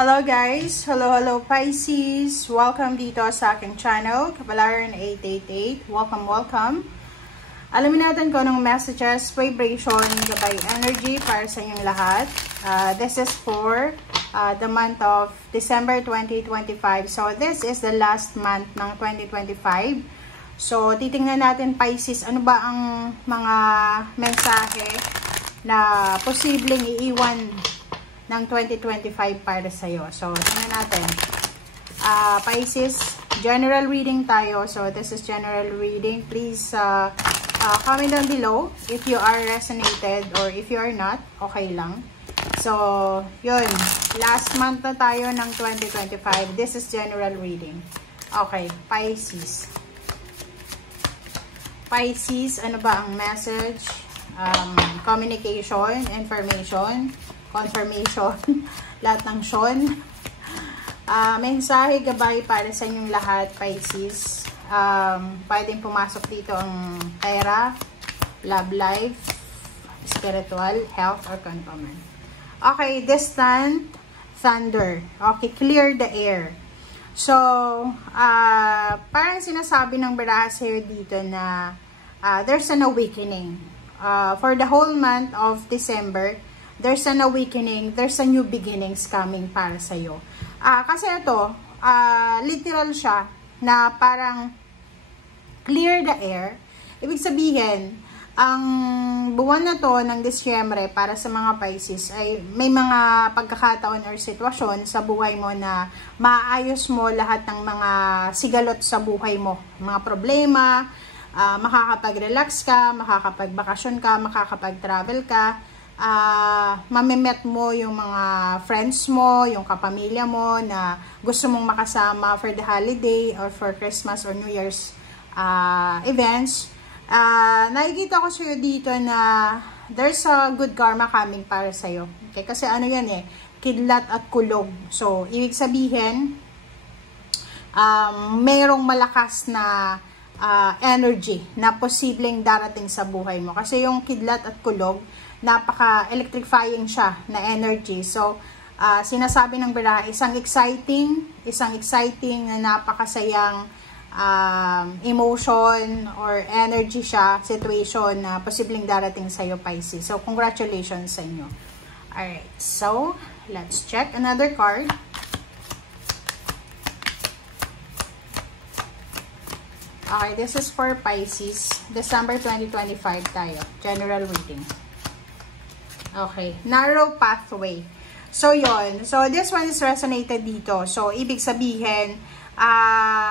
Hello guys! Hello Pisces! Welcome dito sa aking channel, Kapalaran 888. Welcome! Alamin natin kung anong messages, vibration, gabay energy para sa inyong lahat. This is for the month of December 2025. So this is the last month ng 2025. So titingnan natin Pisces, ano ba ang mga mensahe na posibleng iiwan ng 2025 para sa'yo. So, tingnan natin. Pisces, general reading tayo. So, this is general reading. Please comment down below if you are resonated or if you are not. Okay lang. So, yun. Last month na tayo ng 2025. This is general reading. Okay, Pisces. Pisces, ano ba ang message? Communication, information, confirmation, lahat ng Sean. Mensahe, gabay para sa inyong lahat, Pisces. Pwedeng pumasok dito ang pera, love life, spiritual, health, or contentment. Okay, distant thunder. Okay, clear the air. So, parang sinasabi ng baraha here dito na there's an awakening. For the whole month of December, there's an awakening, there's a new beginnings coming para sa'yo. Kasi ito, literal siya, na parang clear the air. Ibig sabihin, ang buwan na to ng Disyembre para sa mga Pisces ay may mga pagkakataon or sitwasyon sa buhay mo na maayos mo lahat ng mga sigalot sa buhay mo. Mga problema, makakapag-relax ka, makakapagbakasyon ka, makakapag-travel ka, mamimet mo yung mga friends mo, yung kapamilya mo na gusto mong makasama for the holiday or for Christmas or New Year's events. Nakikita ko sa'yo dito na there's a good karma coming para sa'yo. Okay? Kasi ano yan eh, kidlat at kulog. So, ibig sabihin, mayroong malakas na energy na posibleng darating sa buhay mo. Kasi yung kidlat at kulog, napaka-electrifying siya na energy. So, sinasabi ng baraha, isang exciting na napakasayang emotion or energy siya, situation na posibleng darating sa iyo, Pisces. So, congratulations sa inyo. Alright, so, let's check another card. Okay, this is for Pisces. December 2025 tayo. General reading. Okay, narrow pathway. So, yon. So, this one is resonated dito. So, ibig sabihin,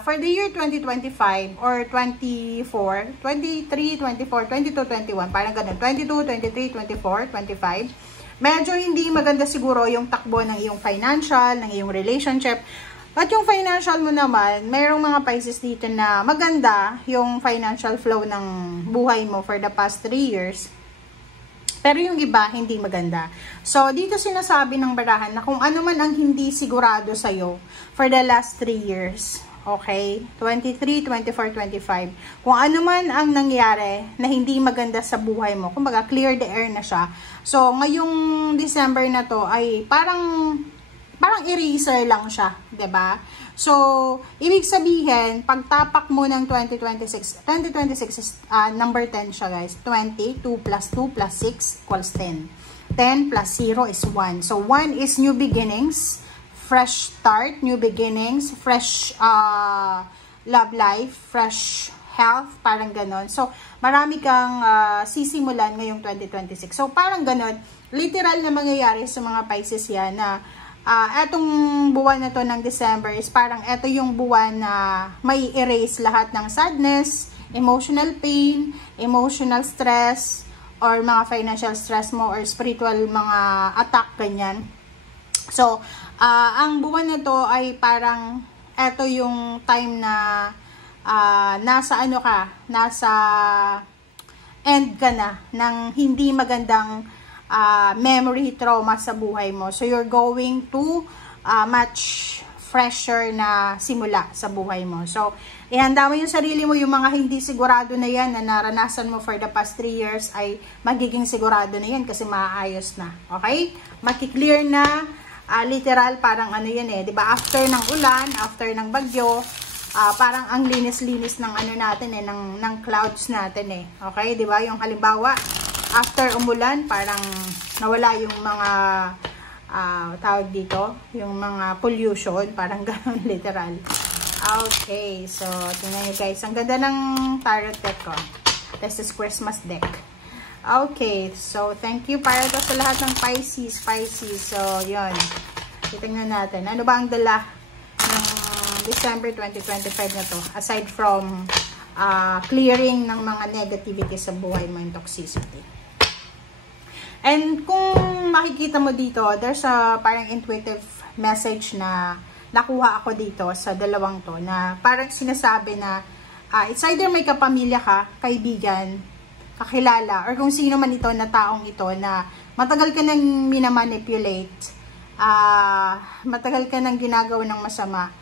for the year 2025 or 24, 23, 24, 22, 21, parang ganun, 22, 23, 24, 25, medyo hindi maganda siguro yung takbo ng iyong financial, ng iyong relationship. At yung financial mo naman, mayroong mga Pisces dito na maganda yung financial flow ng buhay mo for the past 3 years. Pero yung iba, hindi maganda. So, dito sinasabi ng barahan na kung ano man ang hindi sigurado sa'yo for the last 3 years, okay? 23, 24, 25. Kung ano man ang nangyari na hindi maganda sa buhay mo, kumbaga clear the air na siya. So, ngayong December na to ay parang eraser lang siya, 'di ba? So, ibig sabihin, pagtapak mo ng 2026 is number 10 siya, guys. 20, 2 plus 2 plus 6 equals 10. 10 plus 0 is 1. So, 1 is new beginnings, fresh start, new beginnings, fresh love life, fresh health, parang ganon. So, marami kang sisimulan ngayong 2026. So, parang ganon. Literal na mangyayari sa mga Pisces yan na etong buwan na to ng December is parang eto yung buwan na may erase lahat ng sadness, emotional pain, emotional stress, or mga financial stress mo or spiritual mga attack, ganyan. So, ang buwan na to ay parang eto yung time na nasa ano ka, nasa end ka na ng hindi magandang memory trauma sa buhay mo. So, you're going to much fresher na simula sa buhay mo. So, ihanda mo yung sarili mo, yung mga hindi sigurado na yan na naranasan mo for the past 3 years ay magiging sigurado na yan kasi maayos na. Okay? Makiklear na literal parang ano yun eh, 'di ba? After ng ulan, after ng bagyo, parang ang linis-linis ng ano natin eh, ng clouds natin eh. Okay, 'di ba? Yung halimbawa, after umulan, parang nawala yung mga tawag dito, yung mga pollution, parang gano'n literal. Okay, so tingnan nyo guys, ang ganda ng tarot deck ko. This is Christmas deck. Okay, so thank you para to sa lahat ng Pisces. So, yun. Titingnan natin. Ano ba ang dala ng December 2025 na to? Aside from clearing ng mga negativity sa buhay mo, yung toxicity. And kung makikita mo dito, there's a parang intuitive message na nakuha ako dito sa dalawang to, na parang sinasabi na it's either may kapamilya ka, kaibigan, kakilala, or kung sino man ito na taong ito na matagal ka nang minamanipulate, matagal ka nang ginagawa ng masama,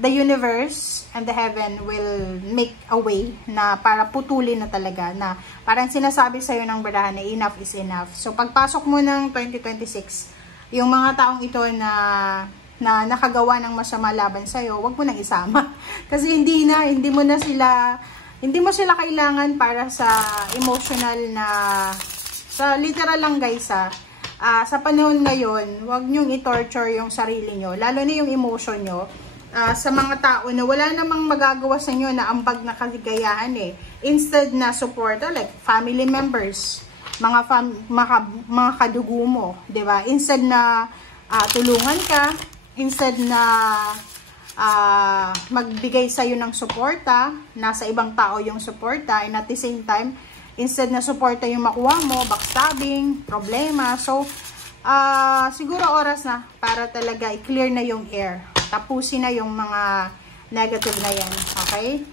the universe and the heaven will make a way na para putulin na talaga, na parang sinasabi sa'yo ng barahan na enough is enough. So pagpasok mo ng 2026, yung mga taong ito na nakagawa ng masama laban sa'yo, wag mo nang isama. Kasi hindi mo sila kailangan para sa emotional na, sa literal lang guys sa panahon ngayon, wag nyong i-torture yung sarili nyo, lalo na yung emotion nyo, sa mga tao na wala namang magagawa sa inyo na ambag na kaligayahan eh. Instead na support, like family members, mga kadugo mo, diba? Instead na tulungan ka, instead na magbigay sa'yo ng suporta, nasa ibang tao yung suporta, and at the same time, instead na suporta yung makuha mo, backstabbing, problema. So, siguro oras na para talaga i-clear na yung air. Tapusin na yung mga negative na yan. Okay?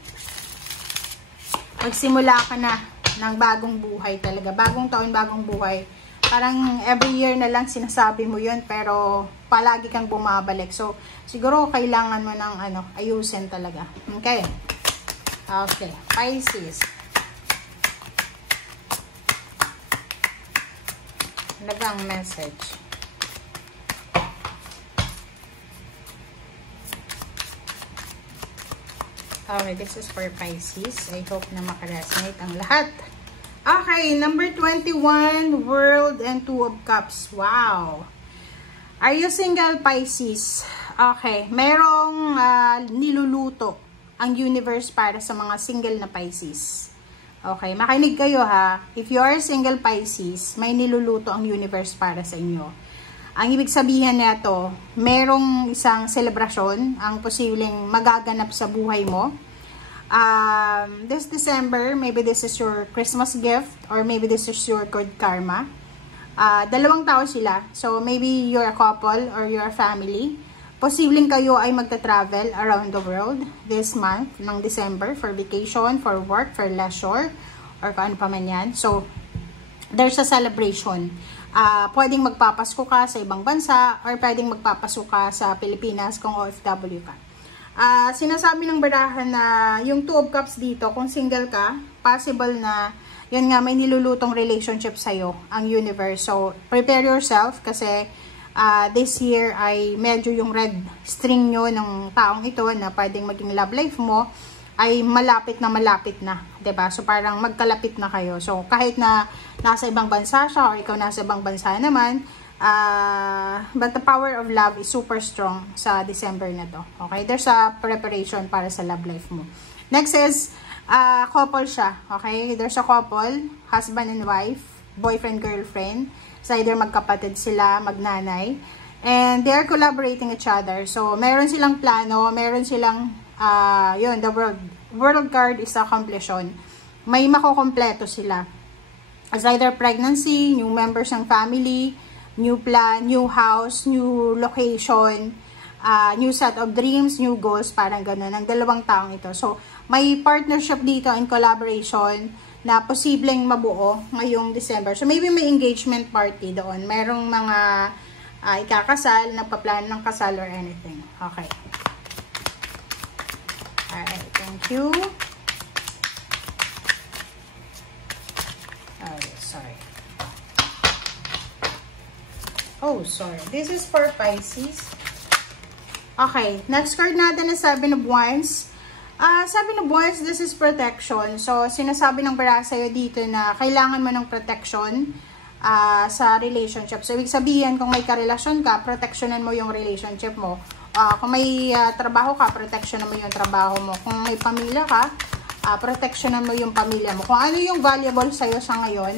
Magsimula ka na ng bagong buhay talaga. Bagong taon, bagong buhay. Parang every year na lang sinasabi mo yun, pero palagi kang bumabalik. So, siguro kailangan mo ng ayusin talaga. Okay? Okay. Pisces. Nagang message. Okay, this is for Pisces. I hope na makaresonate ang lahat. Okay, number 21, World and Two of Cups. Wow! Are you single, Pisces? Okay, merong niluluto ang universe para sa mga single na Pisces. Okay, makinig kayo ha. If you are single Pisces, may niluluto ang universe para sa inyo. Ang ibig sabihin nito, merong isang selebrasyon ang posibleng magaganap sa buhay mo. This December, maybe this is your Christmas gift or maybe this is your good karma. Dalawang tao sila. So, maybe you're a couple or you're a family. Posibleng kayo ay magta-travel around the world this month ng December for vacation, for work, for leisure, or kung ano pa man yan. So, there's a celebration. Pwedeng magpapasko ka sa ibang bansa or pwedeng magpapasko ka sa Pilipinas kung OFW ka. Sinasabi ng barahan na yung Two of Cups dito, kung single ka, possible na yun nga, may nilulutong relationship sa'yo ang universe. So, prepare yourself kasi this year ay medyo yung red string nyo ng taong ito na pwedeng maging love life mo ay malapit na, 'di ba? So parang magkalapit na kayo. So kahit na nasa ibang bansa siya or ikaw nasa ibang bansa naman, but the power of love is super strong sa December na to. Okay? There's a preparation para sa love life mo. Next is couple siya. Okay? There's a couple, husband and wife, boyfriend, girlfriend. So either magkapatid sila, magnanay. And they are collaborating each other. So meron silang plano, meron silang yun, the world card is a completion. May makukompleto sila. As either pregnancy, new members ng family, new plan, new house, new location, new set of dreams, new goals, parang gano'n, ng dalawang taong ito. So, may partnership dito and collaboration na posibleng mabuo ngayong December. So, maybe may engagement party doon. Merong mga ikakasal, nagpaplano ng kasal or anything. Okay. Alright, thank you. Oh, sorry. Oh, sorry. This is for Pisces. Okay, next card natin is Seven of Wands. Seven of Wands, this is protection. So, sinasabi ng bara sa'yo dito na kailangan mo ng protection sa relationship. So, ibig sabihin, kung may karelasyon ka, protectionan mo yung relationship mo. Kung may trabaho ka, protectionan mo yung trabaho mo. Kung may pamilya ka, protectionan mo yung pamilya mo. Kung ano yung valuable sa'yo sa ngayon,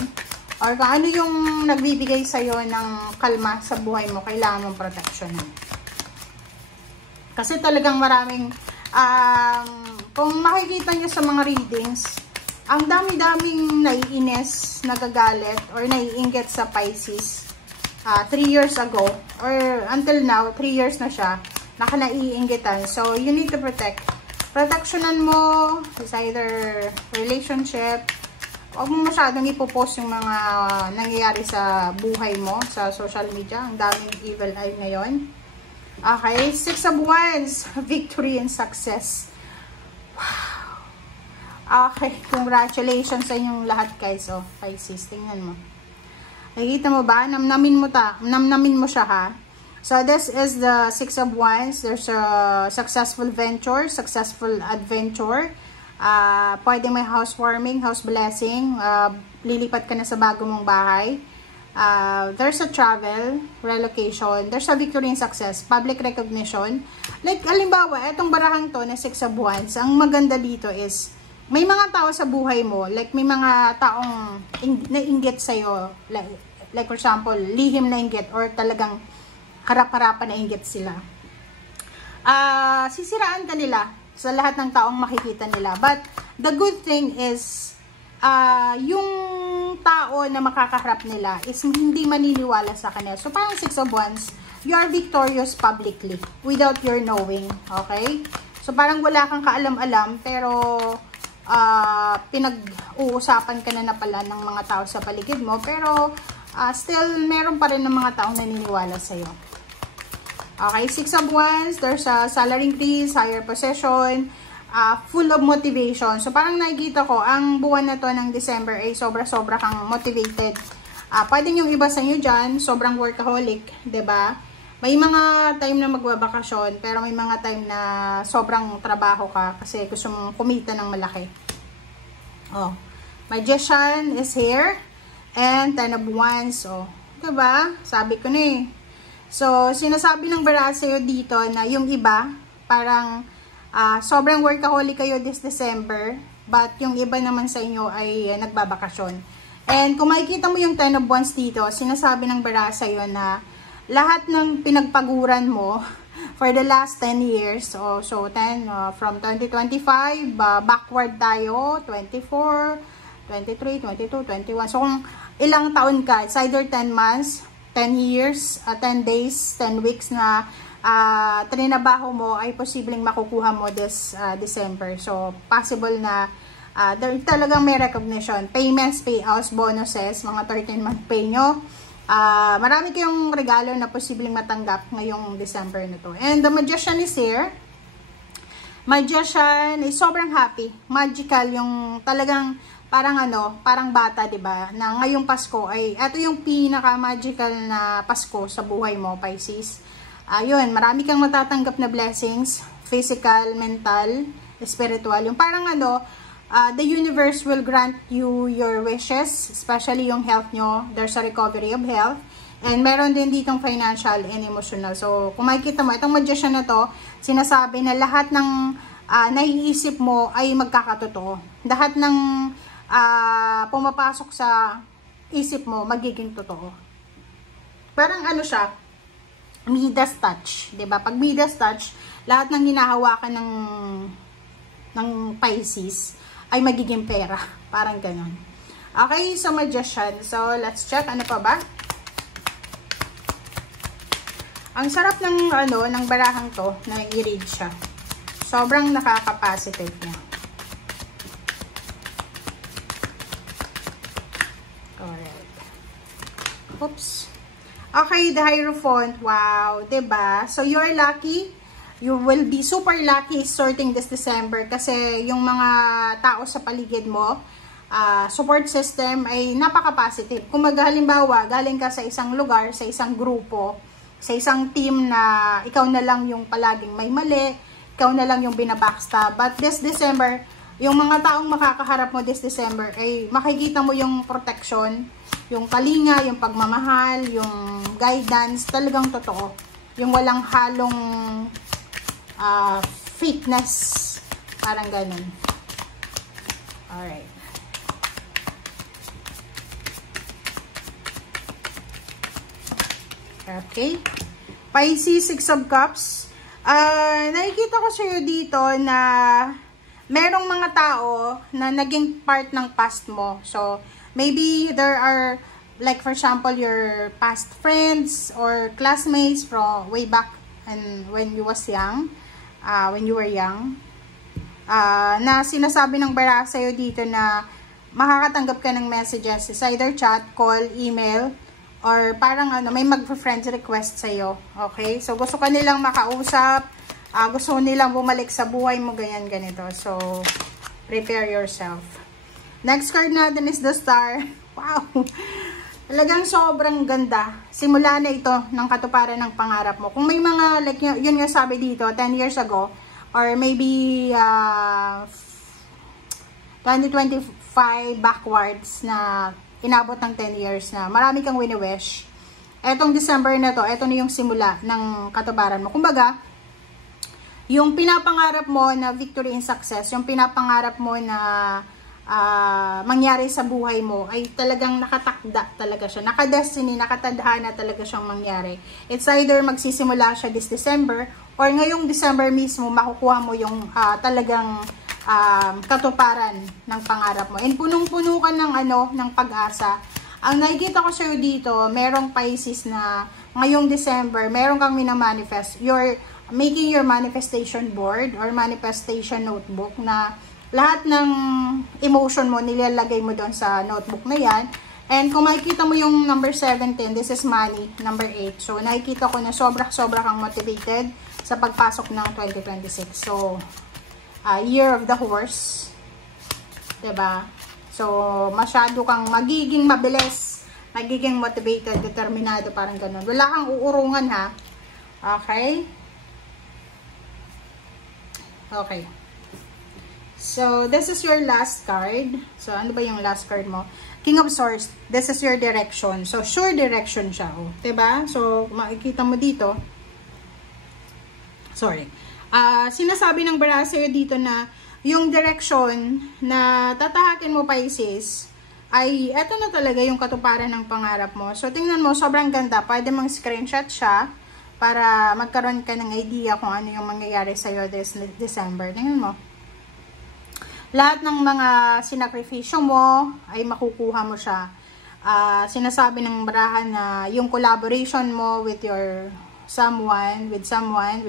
or kung ano yung nagbibigay sa'yo ng kalma sa buhay mo, kailangan mong protectionan. Kasi talagang maraming, kung makikita nyo sa mga readings, ang dami-daming naiinis, nagagalit, or naiinggit sa Pisces 3 years ago, or until now, 3 years na siya, naiinggitan. So, you need to protect. Protectionan mo is either relationship, huwag mo masyadong ipopost yung mga nangyayari sa buhay mo, sa social media. Ang daming evil eye ngayon. Okay, Six of Wands, victory and success. Wow. Okay, congratulations sa inyong lahat guys. Oh, Pisces, tingnan mo. Nakikita mo ba? Namnamin mo siya ha. So, this is the Six of Wands. There's a successful venture, successful adventure. Pwede may housewarming, house blessing. Lilipat ka na sa bago mong bahay. There's a travel, relocation, there's a victory and success, public recognition. Like, halimbawa, etong barahang to na Six of Wands, ang maganda dito is, may mga tao sa buhay mo, like may mga taong nainggit sa'yo, like for example, lihim na inggit, or talagang harap-harapan na inggit sila. Sisiraan ka nila sa lahat ng taong makikita nila. But, the good thing is, yung tao na makakaharap nila is hindi maniniwala sa kanila. So, parang Six of Wands, you are victorious publicly without your knowing. Okay? So, parang wala kang kaalam-alam, pero pinag-uusapan ka na pala ng mga tao sa paligid mo, pero still, meron pa rin ng mga taong naniniwala sa'yo. Okay? Six of Wands, there's a salary increase, higher possession, full of motivation. So, parang nakikita ko, ang buwan na to ng December ay sobra-sobra kang motivated. Pwede yung iba sa inyo dyan, sobrang workaholic, diba? May mga time na magbabakasyon, pero may mga time na sobrang trabaho ka kasi gusto mong kumita ng malaki. Oh, Magician is here, and Ten of Wands. Oh, diba? Sabi ko na eh. So, sinasabi ng bara sa'yo dito na yung iba, parang sobrang workaholic kayo this December, but yung iba naman sa inyo ay nagbabakasyon. And kung makikita mo yung Ten of Wands dito, sinasabi ng bara sa'yo na lahat ng pinagpaguran mo for the last 10 years, so 10, from 2025, backward tayo, 24, 23, 22, 21. So kung ilang taon ka, it's either 10 months, 10 years, 10 days, 10 weeks na trinabaho mo, ay posibleng makukuha mo this December. So, possible na talagang may recognition. Payments, payouts, bonuses, mga 13-month pay nyo. Marami kayong regalo na posibleng matanggap ngayong December na to. And the Magician is here. Magician is sobrang happy. Magical, yung talagang parang bata, 'di ba? Na ngayong Pasko ay ito yung pinaka-magical na Pasko sa buhay mo, Pisces. Ayun, marami kang matatanggap na blessings, physical, mental, spiritual. Yung parang the universe will grant you your wishes, especially yung health nyo. There's a recovery of health. And meron din ditong financial and emotional. So, kung makikita mo, itong Magician na to, sinasabi na lahat ng naiisip mo ay magkakatotoo. Lahat ng pumapasok sa isip mo, magiging totoo. Parang siya, Midas touch, 'di ba? Pag Midas touch, lahat ng hinahawakan ng Pisces ay magiging pera, parang ganoon. Okay, so Magician. So, let's check ano pa ba? Ang sarap ng ng barahang to, na i-read siya. Sobrang nakaka-positive niya. Alright. Oops. Okay, the Hierophant. Wow, diba? So, you're lucky. You will be super lucky starting this December kasi yung mga tao sa paligid mo, support system ay napaka-positive. Kung halimbawa, galing ka sa isang lugar, sa isang grupo, sa isang team na ikaw na lang yung palaging may mali, ikaw na lang yung binabackstab. But this December, yung mga taong makakaharap mo this December, ay makikita mo yung protection, yung kalinga, yung pagmamahal, yung guidance, talagang totoo. Yung walang halong fakeness, parang ganun. Alright. Okay. Pisces, Six of Cups. Nakikita ko sa'yo dito na merong mga tao na naging part ng past mo. So, maybe there are, like for example, your past friends or classmates from way back and when you was young, when you were young, na sinasabi ng bara sa'yo dito na makakatanggap ka ng messages. It's either chat, call, email, or parang may mag-friends request sa'yo. Okay? So, gusto ka nilang makausap. Gusto nilang bumalik sa buhay mo. Ganyan, ganito. So, prepare yourself. Next card natin is the Star. Wow! Talagang sobrang ganda. Simula na ito ng katuparan ng pangarap mo. Kung may mga, like yun nga sabi dito, 10 years ago, or maybe 2025 backwards na inabot ng 10 years na marami kang wini-wish. Etong December na to, eto na yung simula ng katubaran mo. Kumbaga, yung pinapangarap mo na victory and success, yung pinapangarap mo na mangyari sa buhay mo, ay talagang nakatakda talaga siya. Nakadestiny, nakatadhana talaga siyang mangyari. It's either magsisimula siya this December, or ngayong December mismo, makukuha mo yung talagang katuparan ng pangarap mo. And punong-puno ka ng pag-asa. Ang nakikita ko sa'yo dito, merong Pisces na ngayong December, merong kang minamanifest. You're making your manifestation board or manifestation notebook na lahat ng emotion mo, nilalagay mo doon sa notebook na yan. And kung makikita mo yung number 17, this is money, number 8. So, nakikita ko na sobra-sobra kang motivated sa pagpasok ng 2026. So, year of the horse, diba? So, masyado kang magiging mabilis, magiging motivated, determinado, parang ganun. Wala kang uurungan, ha? Okay? Okay. So, this is your last card. So, ano ba yung last card mo? King of Swords, this is your direction. So, sure direction siya, oh. Diba? So, makikita mo dito. Sorry. Sinasabi ng bara sa'yo dito na yung direction na tatahakin mo, Pisces, ay eto na talaga yung katuparan ng pangarap mo. So, tingnan mo, sobrang ganda. Pwede mong screenshot siya para magkaroon ka ng idea kung ano yung mangyayari sa'yo this December. Tingnan mo. Lahat ng mga sinakripisyo mo ay makukuha mo siya. Sinasabi ng barahan na yung collaboration mo with your someone, with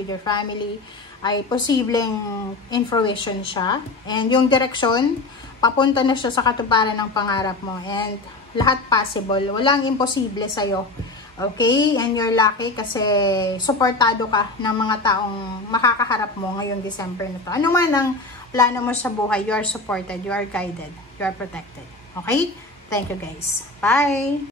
your family, ay posibleng in fruition siya. And yung direction, papunta na siya sa katuparan ng pangarap mo. And lahat possible. Walang imposible sa'yo. Okay? And you're lucky kasi supportado ka ng mga taong makakaharap mo ngayong December na to. Ano man ang plano mo sa buhay, you are supported, you are guided, you are protected. Okay? Thank you guys. Bye!